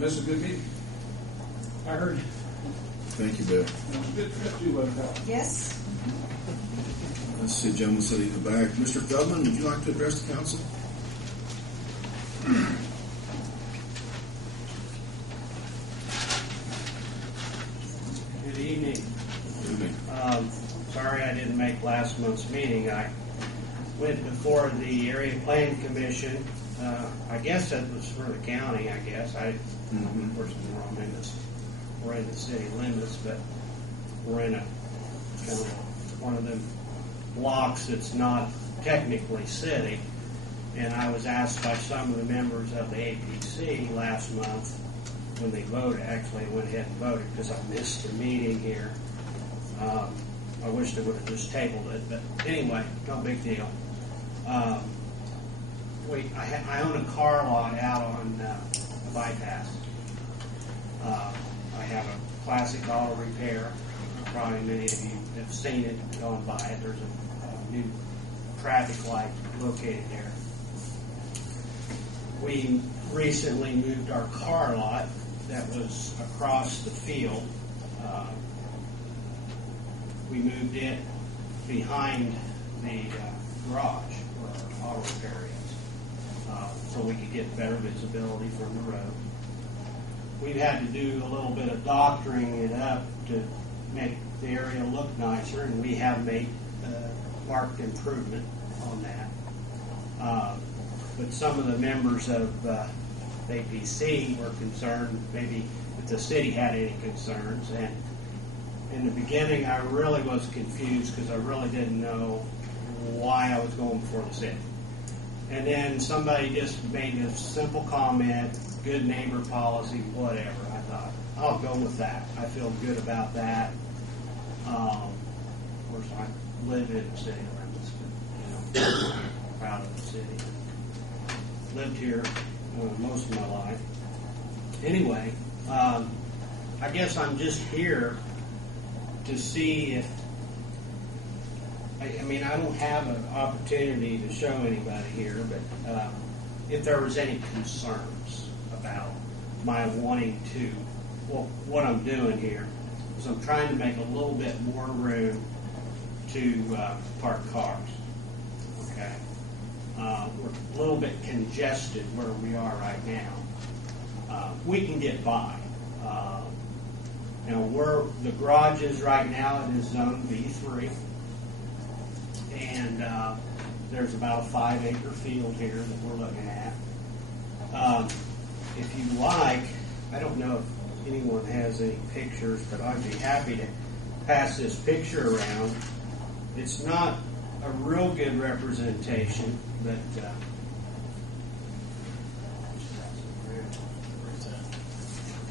miss a good meeting? I heard. Thank you, Bill. It was a good trip too, wasn't it? Yes. Let's see, gentleman sitting in the back. Mr. Feldman, would you like to address the council? Good evening. Good evening. Sorry I didn't make last month's meeting. I went before the Area Plan Commission. I guess that was for the county, I guess. Of course, we're in the city limits, but we're in a kind of one of them blocks that's not technically city. And I was asked by some of the members of the APC last month when they voted. Actually, I went ahead and voted because I missed the meeting here. I wish they would have just tabled it, but anyway, no big deal. I own a car lot out on the bypass. I have a classic auto repair. Probably many of you have seen it, gone by it. There's a new traffic light located there. We recently moved our car lot that was across the field. We moved it behind the garage where our auto repair is, so we could get better visibility from the road. We've had to do a little bit of doctoring it up to make the area look nicer, and we have made marked improvement on that. But some of the members of APC were concerned maybe if the city had any concerns, and in the beginning I really was confused because I really didn't know why I was going before the city. And then somebody just made a simple comment, good neighbor policy, whatever. I thought, I'll go with that. I feel good about that. Of course, I live in the city limits, but I'm proud of the city. Lived here most of my life. Anyway, I guess I'm just here to see if, I mean, I don't have an opportunity to show anybody here, but if there was any concerns about my wanting to, well, what I'm doing here is I'm trying to make a little bit more room to park cars. Okay, we're a little bit congested where we are right now. We can get by. Where the garage is right now, it is zone B3. And there's about a 5-acre field here that we're looking at. If you like, I don't know if anyone has any pictures, but I'd be happy to pass this picture around. It's not a real good representation, but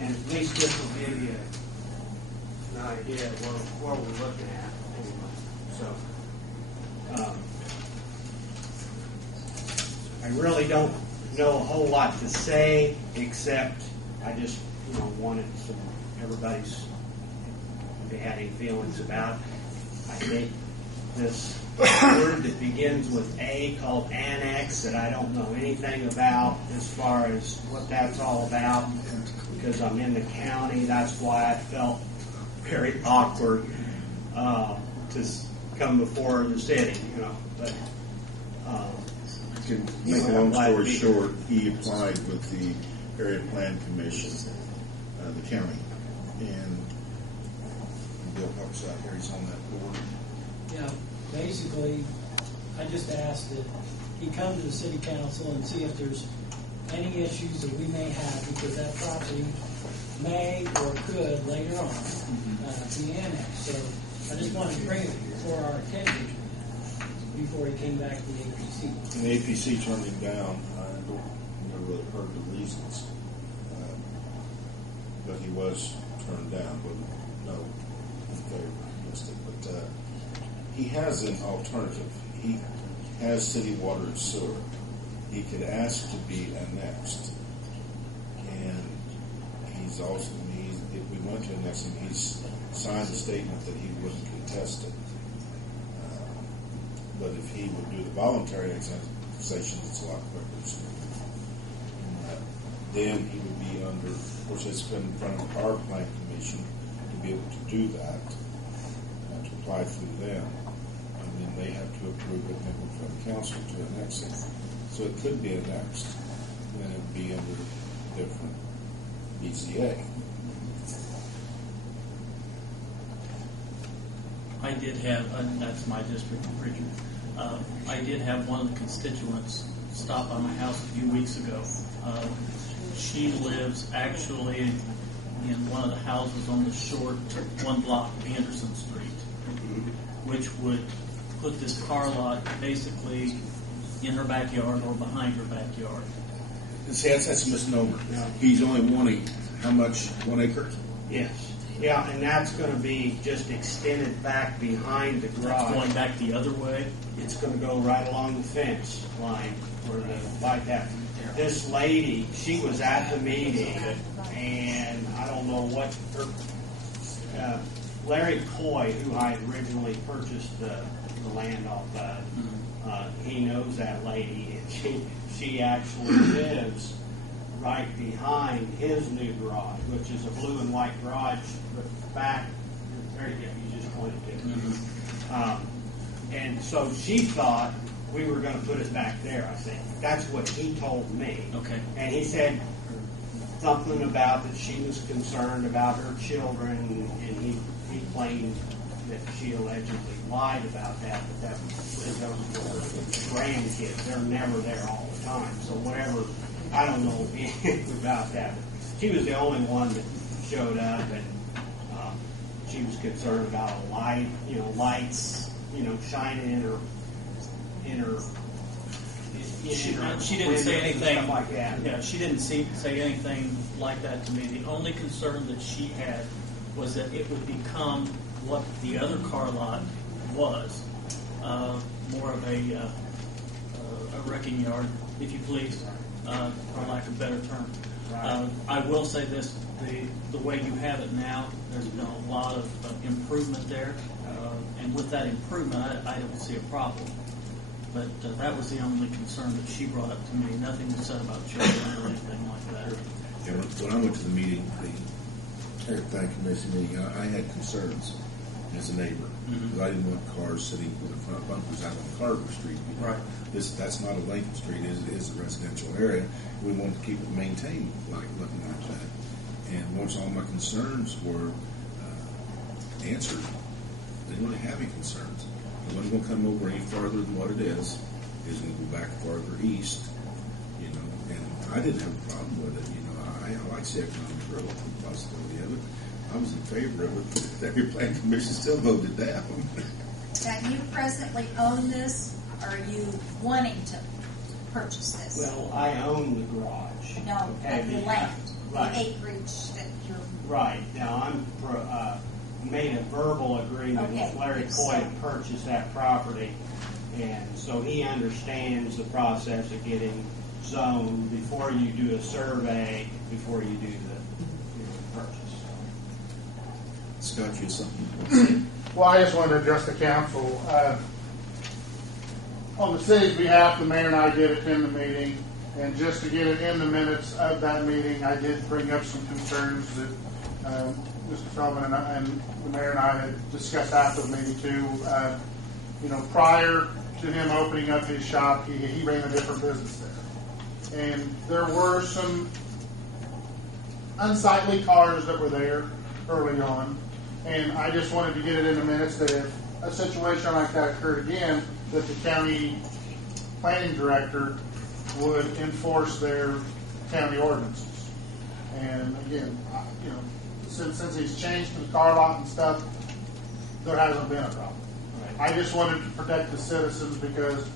and at least this will give you an idea of what we're looking at. Anyway, so I really don't know a whole lot to say, except I just wanted everybody's, if they had any feelings about it. I think this word that begins with A called annex that I don't know anything about as far as what that's all about, because I'm in the county. That's why I felt very awkward to come before the city, but To make a long story short, he applied with the Area Plan Commission, the county, and Bill helps out here. He's on that board. Yeah, basically, I just asked that he come to the city council and see if there's any issues that we may have, because that property may or could later on be annexed. So I just wanted to bring it for our attention before he came back to the APC. And the APC turned him down. I never really heard the reasons, but he was turned down. But no favor listed. But he has an alternative. He has city water and sewer. He could ask to be annexed, and he's also. If we went to annex him, he's signed a statement that he wouldn't contest it. But if he would do the voluntary annexation, it's a lot quicker. then he would be under, of course, it's been in front of the Power Plant Commission to be able to do that, to apply through them. And then they have to approve it, and then go to the council to annex it. So it could be annexed, and then it would be under different BCA. I did have, and that's my district, Richard. I did have one of the constituents stop by my house a few weeks ago. She lives actually in one of the houses on the short one block of Anderson Street, which would put this car lot basically in her backyard or behind her backyard. See, that's a misnomer. No. He's only wanting, how much, 1 acre? Yes. Yeah, and that's going to be just extended back behind the garage. Going back the other way. It's going to go right along the fence line where the bike path. This lady, she was at the meeting, and I don't know what her, Larry Coy, who I originally purchased the land off of, he knows that lady, and she actually lives right behind his new garage, which is a blue and white garage, but back, there you go, you just pointed to it. And so she thought we were going to put it back there, I think. That's what he told me. Okay. And he said something about that she was concerned about her children, and he claimed that she allegedly lied about that, but that was her grandkids. They're never there all the time. So whatever, I don't know about that. But she was the only one that showed up, and she was concerned about a light, lights, shining in her. She didn't say anything stuff like that. Yeah, she didn't say anything like that to me. The only concern that she had was that it would become what the other car lot was, more of a wrecking yard, if you please, for lack of a better term. Right. I will say this: the way you have it now, there's been a lot of improvement there, and with that improvement, I don't see a problem. But that was the only concern that she brought up to me. Nothing was said about children or anything like that. Yeah, when I went to the meeting, the Area Plan Commission meeting, I had concerns as a neighbor because I didn't want cars sitting with the front bumpers out on Carver Street. Right. That's not a Lincoln Street. It is a residential area. We wanted to keep it maintained looking like that. And once all my concerns were answered, they didn't really have any concerns. It wasn't going to come over any farther than what it is. It's going to go back farther east, and I didn't have a problem with it. I like the economic growth and the possibility of it. I was in favor of it, but the Area Plan Commission still voted down. Now, you presently own this, or are you wanting to purchase this? Well, I own the garage. No, Okay, the land, right. the acreage that you're... Right. Now, I'm made a verbal agreement Okay. with Larry Coy to purchase that property, and so he understands the process of getting zoned before you do a survey, before you do the purchase. Scott, you have something to say? Well, I just wanted to address the council. On the city's behalf, the mayor and I did attend the meeting, and just to get it in the minutes of that meeting, I did bring up some concerns that Mr. Feldman and the mayor and I had discussed after the meeting too. Prior to him opening up his shop, he ran a different business there. And there were some unsightly cars that were there early on. And I just wanted to get it in the minutes that if a situation like that occurred again, that the county planning director would enforce their county ordinances. And again, since he's changed the car lot and stuff, there hasn't been a problem. Right. I just wanted to protect the citizens because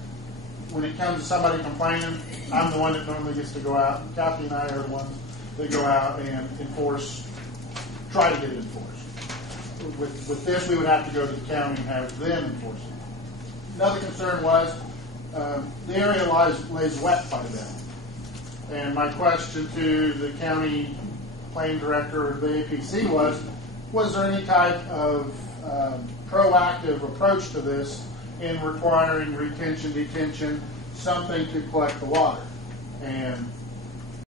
when it comes to somebody complaining, I'm the one that normally gets to go out. Kathy and I are the ones that go out and try to get it enforced. With this, we would have to go to the county and have them enforce it. Another concern was the area lays wet by them. And my question to the county planning director of the APC was there any type of proactive approach to this in requiring retention, detention, something to collect the water? And